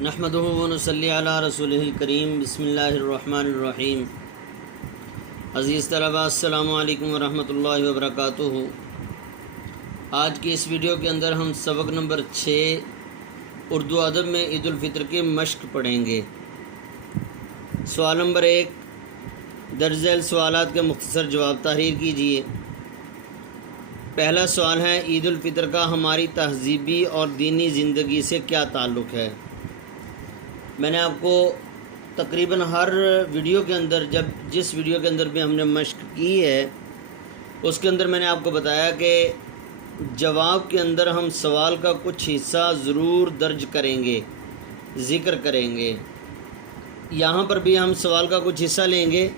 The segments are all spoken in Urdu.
نحمدہ ونصلی علی رسولہ الکریم بسم اللہ الرحمن الرحیم۔ عزیز طلباء السلام علیکم ورحمۃ اللہ وبرکاتہ۔ آج کی اس ویڈیو کے اندر ہم سبق نمبر 6 اردو ادب میں عید الفطر کے مشق پڑھیں گے۔ سوال نمبر 1، درج ذیل سوالات کے مختصر جواب تحریر کیجیے۔ پہلا سوال ہے، عید الفطر کا ہماری تہذیبی اور دینی زندگی سے کیا تعلق ہے؟ میں نے آپ کو تقریباً ہر ویڈیو کے اندر جس ویڈیو کے اندر بھی ہم نے مشق کی ہے اس کے اندر میں نے آپ کو بتایا کہ جواب کے اندر ہم سوال کا کچھ حصہ ضرور درج کریں گے، ذکر کریں گے۔ یہاں پر بھی ہم سوال کا کچھ حصہ لیں گے۔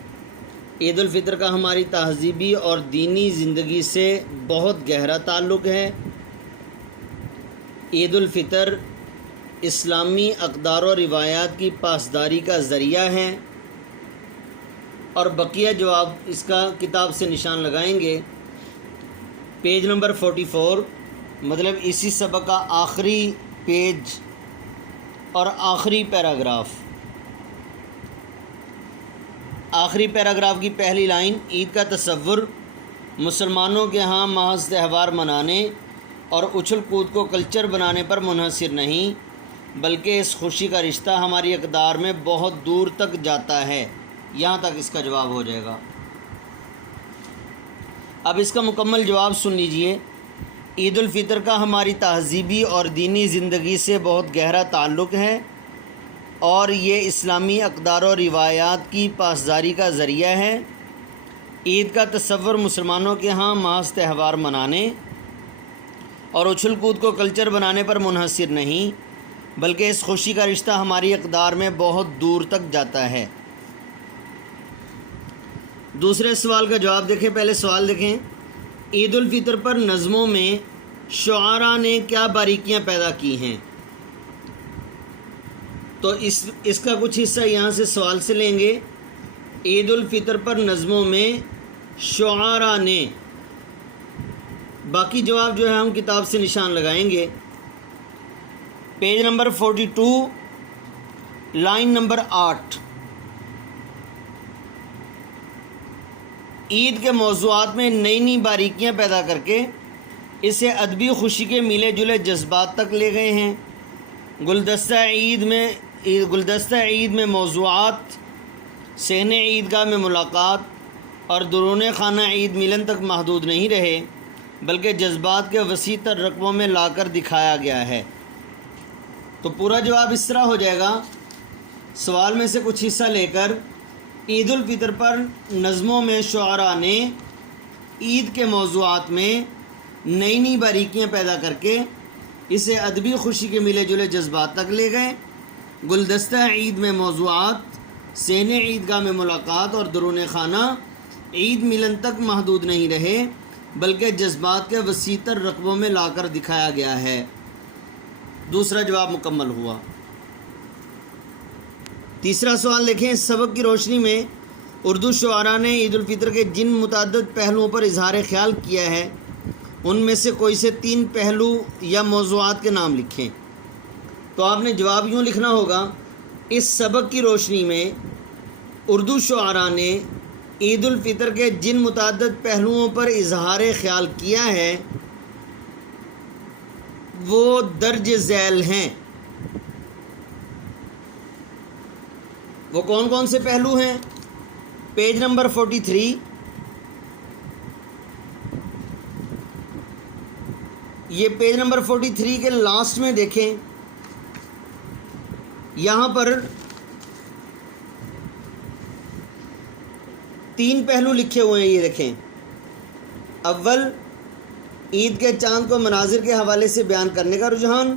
عید الفطر کا ہماری تہذیبی اور دینی زندگی سے بہت گہرا تعلق ہے۔ عید الفطر اسلامی اقدار و روایات کی پاسداری کا ذریعہ ہے، اور بقیہ جواب اس کا کتاب سے نشان لگائیں گے۔ پیج نمبر 44، مطلب اسی سبق کا آخری پیج اور آخری پیراگراف۔ آخری پیراگراف کی پہلی لائن، عید کا تصور مسلمانوں کے ہاں محض تہوار منانے اور اچھل کود کو کلچر بنانے پر منحصر نہیں، بلکہ اس خوشی کا رشتہ ہماری اقدار میں بہت دور تک جاتا ہے۔ یہاں تک اس کا جواب ہو جائے گا۔ اب اس کا مکمل جواب سن لیجئے۔ عید الفطر کا ہماری تہذیبی اور دینی زندگی سے بہت گہرا تعلق ہے، اور یہ اسلامی اقدار و روایات کی پاسداری کا ذریعہ ہے۔ عید کا تصور مسلمانوں کے ہاں محض تہوار منانے اور اچھل کود کو کلچر بنانے پر منحصر نہیں، بلکہ اس خوشی کا رشتہ ہماری اقدار میں بہت دور تک جاتا ہے۔ دوسرے سوال کا جواب دیکھیں۔ پہلے سوال دیکھیں، عید الفطر پر نظموں میں شعراء نے کیا باریکیاں پیدا کی ہیں؟ تو اس کا کچھ حصہ یہاں سے سوال سے لیں گے۔ عید الفطر پر نظموں میں شعراء نے، باقی جواب جو ہے ہم کتاب سے نشان لگائیں گے۔ پیج نمبر 42، لائن نمبر 8، عید کے موضوعات میں نئی نئی باریکیاں پیدا کر کے اسے ادبی خوشی کے ملے جلے جذبات تک لے گئے ہیں۔ گلدستہ عید میں موضوعات صحن عیدگاہ میں ملاقات اور درون خانہ عید ملن تک محدود نہیں رہے، بلکہ جذبات کے وسیع تر رقبوں میں لا کر دکھایا گیا ہے۔ تو پورا جواب اس طرح ہو جائے گا، سوال میں سے کچھ حصہ لے کر عید الفطر پر نظموں میں شعراء نے عید کے موضوعات میں نئی نئی باریکیاں پیدا کر کے اسے ادبی خوشی کے ملے جلے جذبات تک لے گئے۔ گلدستہ عید میں موضوعات صحن عیدگاہ میں ملاقات اور درون خانہ عید ملن تک محدود نہیں رہے، بلکہ جذبات کے وسیع تر رقبوں میں لا کر دکھایا گیا ہے۔ دوسرا جواب مکمل ہوا۔ تیسرا سوال دیکھیں، سبق کی روشنی میں اردو شعراء نے عید الفطر کے جن متعدد پہلوؤں پر اظہار خیال کیا ہے ان میں سے کوئی سے 3 پہلو یا موضوعات کے نام لکھیں۔ تو آپ نے جواب یوں لکھنا ہوگا، اس سبق کی روشنی میں اردو شعراء نے عید الفطر کے جن متعدد پہلوؤں پر اظہار خیال کیا ہے وہ درج ذیل ہیں۔ وہ کون کون سے پہلو ہیں؟ پیج نمبر 43، یہ پیج نمبر 43 کے لاسٹ میں دیکھیں، یہاں پر 3 پہلو لکھے ہوئے ہیں، یہ دیکھیں۔ اول، عید کے چاند کو مناظر کے حوالے سے بیان کرنے کا رجحان۔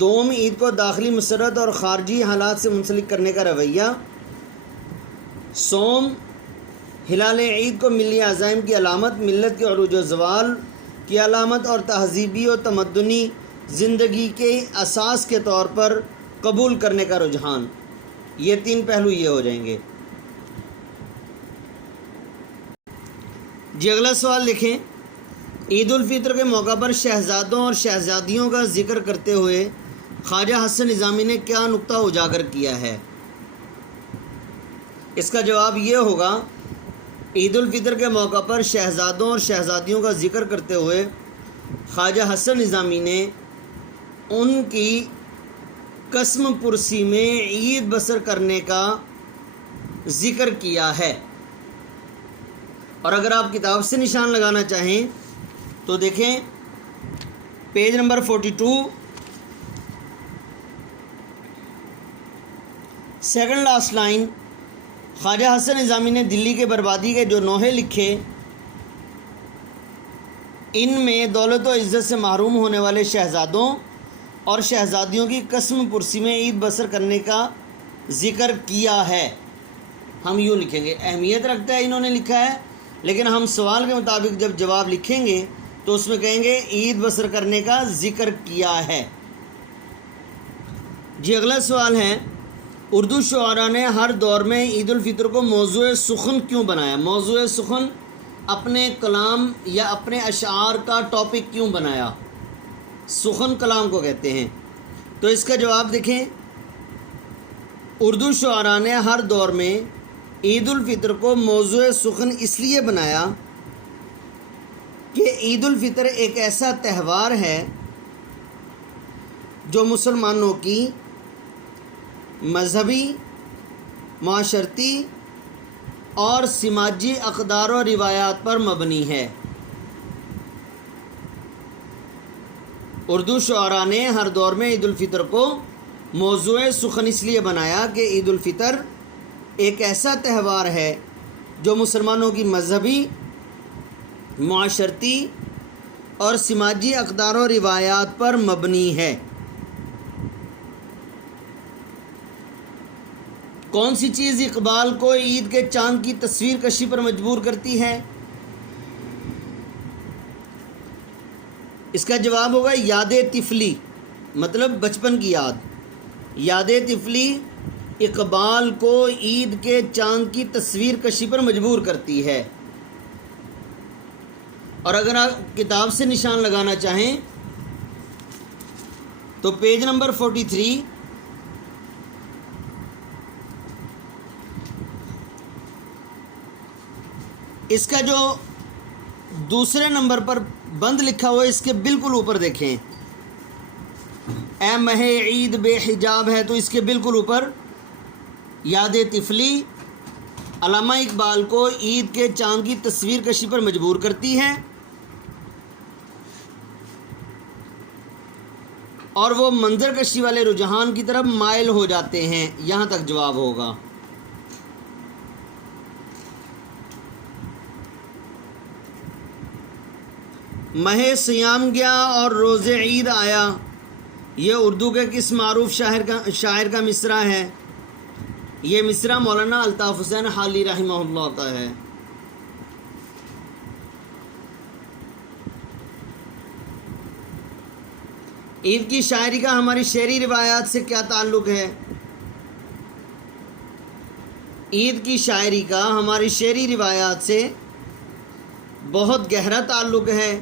دوم، عید کو داخلی مسرت اور خارجی حالات سے منسلک کرنے کا رویہ۔ سوم، ہلال عید کو ملی عزائم کی علامت، ملت کے عروج و زوال کی علامت اور تہذیبی و تمدنی زندگی کے اساس کے طور پر قبول کرنے کا رجحان۔ یہ 3 پہلو یہ ہو جائیں گے۔ جی اگلا سوال دیکھیں، عید الفطر کے موقع پر شہزادوں اور شہزادیوں کا ذکر کرتے ہوئے خواجہ حسن نظامی نے کیا نقطہ اجاگر کیا ہے؟ اس کا جواب یہ ہوگا، عید الفطر کے موقع پر شہزادوں اور شہزادیوں کا ذکر کرتے ہوئے خواجہ حسن نظامی نے ان کی قسم پرسی میں عید بسر کرنے کا ذکر کیا ہے۔ اور اگر آپ کتاب سے نشان لگانا چاہیں تو دیکھیں page number 42، second last line, Khwaja Hasan Nizami نے دلی کے بربادی کے جو نوحے لکھے، ان میں دولت و عزت سے محروم ہونے والے شہزادوں اور شہزادیوں کی قسم پرسی میں عید بسر کرنے کا ذکر کیا ہے۔ ہم یوں لکھیں گے، اہمیت رکھتا ہے انہوں نے لکھا ہے، لیکن ہم سوال کے مطابق جب جواب لکھیں گے تو اس میں کہیں گے عید بسر کرنے کا ذکر کیا ہے۔ جی اگلا سوال ہے، اردو شعراء نے ہر دور میں عید الفطر کو موضوع سخن کیوں بنایا؟ موضوع سخن اپنے کلام یا اپنے اشعار کا ٹاپک کیوں بنایا؟ سخن کلام کو کہتے ہیں۔ تو اس کا جواب دیکھیں، اردو شعراء نے ہر دور میں عید الفطر کو موضوع سخن اس لیے بنایا کہ عید الفطر ایک ایسا تہوار ہے جو مسلمانوں کی مذہبی، معاشرتی اور سماجی اقدار و روایات پر مبنی ہے۔ اردو شعراء نے ہر دور میں عید الفطر کو موضوع سخن اس لیے بنایا کہ عید الفطر ایک ایسا تہوار ہے جو مسلمانوں کی مذہبی، معاشرتی اور سماجی اقدار و روایات پر مبنی ہے۔ کون سی چیز اقبال کو عید کے چاند کی تصویر کشی پر مجبور کرتی ہے؟ اس کا جواب ہوگا یاد طفلی، مطلب بچپن کی یاد۔ یاد طفلی اقبال کو عید کے چاند کی تصویر کشی پر مجبور کرتی ہے۔ اور اگر آپ کتاب سے نشان لگانا چاہیں تو پیج نمبر 43، اس کا جو دوسرے نمبر پر بند لکھا ہوا ہے اس کے بالکل اوپر دیکھیں، اے مہ عید بے حجاب ہے، تو اس کے بالکل اوپر یاد طفلی علامہ اقبال کو عید کے چاند کی تصویر کشی پر مجبور کرتی ہے اور وہ منظر کشی والے رجحان کی طرف مائل ہو جاتے ہیں۔ یہاں تک جواب ہوگا۔ مہ سیام گیا اور روز عید آیا، یہ اردو کے کس معروف شاعر کا مصرع ہے؟ یہ مصرع مولانا الطاف حسین حالی رحمہ اللہ کا ہے۔ عید کی شاعری کا ہماری شعری روایات سے کیا تعلق ہے؟ عید کی شاعری کا ہماری شعری روایات سے بہت گہرا تعلق ہے۔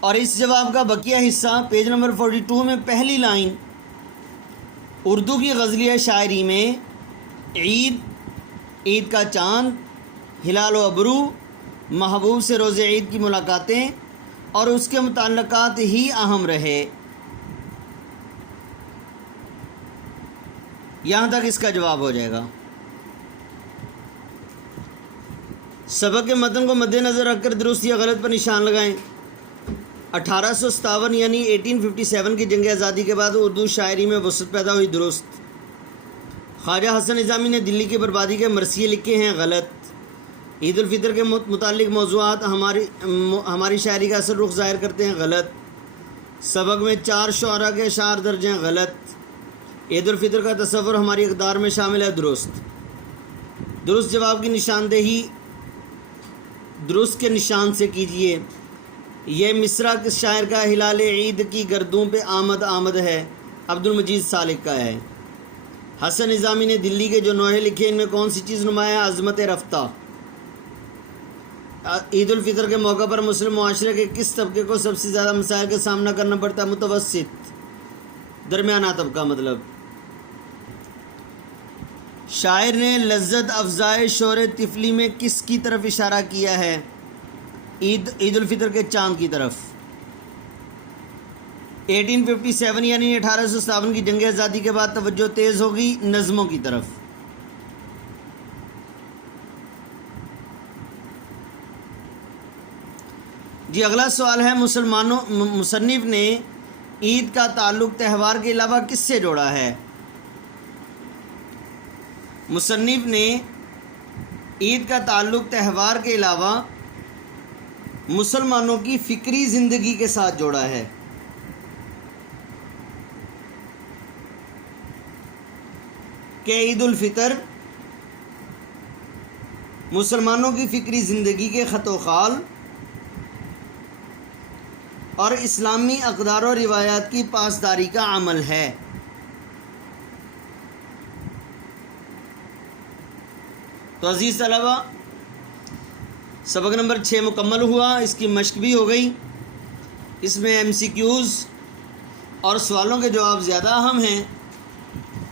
اور اس جواب کا بقیہ حصہ پیج نمبر 42 میں پہلی لائن، اردو کی غزلیہ شاعری میں عید کا چاند، ہلال و ابرو، محبوب سے روز عید کی ملاقاتیں اور اس کے متعلقات ہی اہم رہے۔ یہاں تک اس کا جواب ہو جائے گا۔ سبق کے متن کو مد نظر رکھ کر درست یا غلط پر نشان لگائیں۔ 1857 یعنی 1857 کی جنگ آزادی کے بعد اردو شاعری میں وسعت پیدا ہوئی، درست۔ خواجہ حسن نظامی نے دلی کی بربادی کے مرثیے لکھے ہیں، غلط۔ عید الفطر کے متعلق موضوعات ہماری شاعری کا اثر رخ ظاہر کرتے ہیں، غلط۔ سبق میں 4 شعراء کے اشعار درج ہیں، غلط۔ عید الفطر کا تصور ہماری اقدار میں شامل ہے، درست۔ درست جواب کی نشاندہی درست کے نشان سے کیجیے۔ یہ مصرع کس شاعر کا؟ ہلال عید کی گردوں پہ آمد آمد ہے، عبد المجید سالک کا ہے۔ حسن نظامی نے دلی کے جو نوحے لکھے ان میں کون سی چیز نمایاں؟ عظمت رفتہ۔ عید الفطر کے موقع پر مسلم معاشرے کے کس طبقے کو سب سے زیادہ مسائل کا سامنا کرنا پڑتا ہے؟ متوسط۔ درمیانہ طبقہ مطلب۔ شاعر نے لذت افزائے شور طفلی میں کس کی طرف اشارہ کیا ہے؟ عید الفطر کے چاند کی طرف۔ 1857 یعنی 1857 کی جنگ آزادی کے بعد توجہ تیز ہوگی نظموں کی طرف۔ جی اگلا سوال ہے، مصنف نے عید کا تعلق تہوار کے علاوہ کس سے جوڑا ہے؟ مصنف نے عید کا تعلق تہوار کے علاوہ مسلمانوں کی فکری زندگی کے ساتھ جوڑا ہے۔ کہ عید الفطر مسلمانوں کی فکری زندگی کے خط و خال اور اسلامی اقدار و روایات کی پاسداری کا عمل ہے۔ تو عزیز طلبہ، سبق نمبر 6 مکمل ہوا، اس کی مشق بھی ہو گئی۔ اس میں MCQs اور سوالوں کے جواب زیادہ اہم ہیں،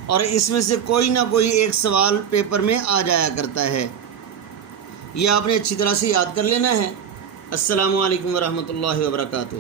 اور اس میں سے کوئی نہ کوئی ایک سوال پیپر میں آ جایا کرتا ہے۔ یہ آپ نے اچھی طرح سے یاد کر لینا ہے۔ السلام علیکم ورحمۃ اللہ وبرکاتہ۔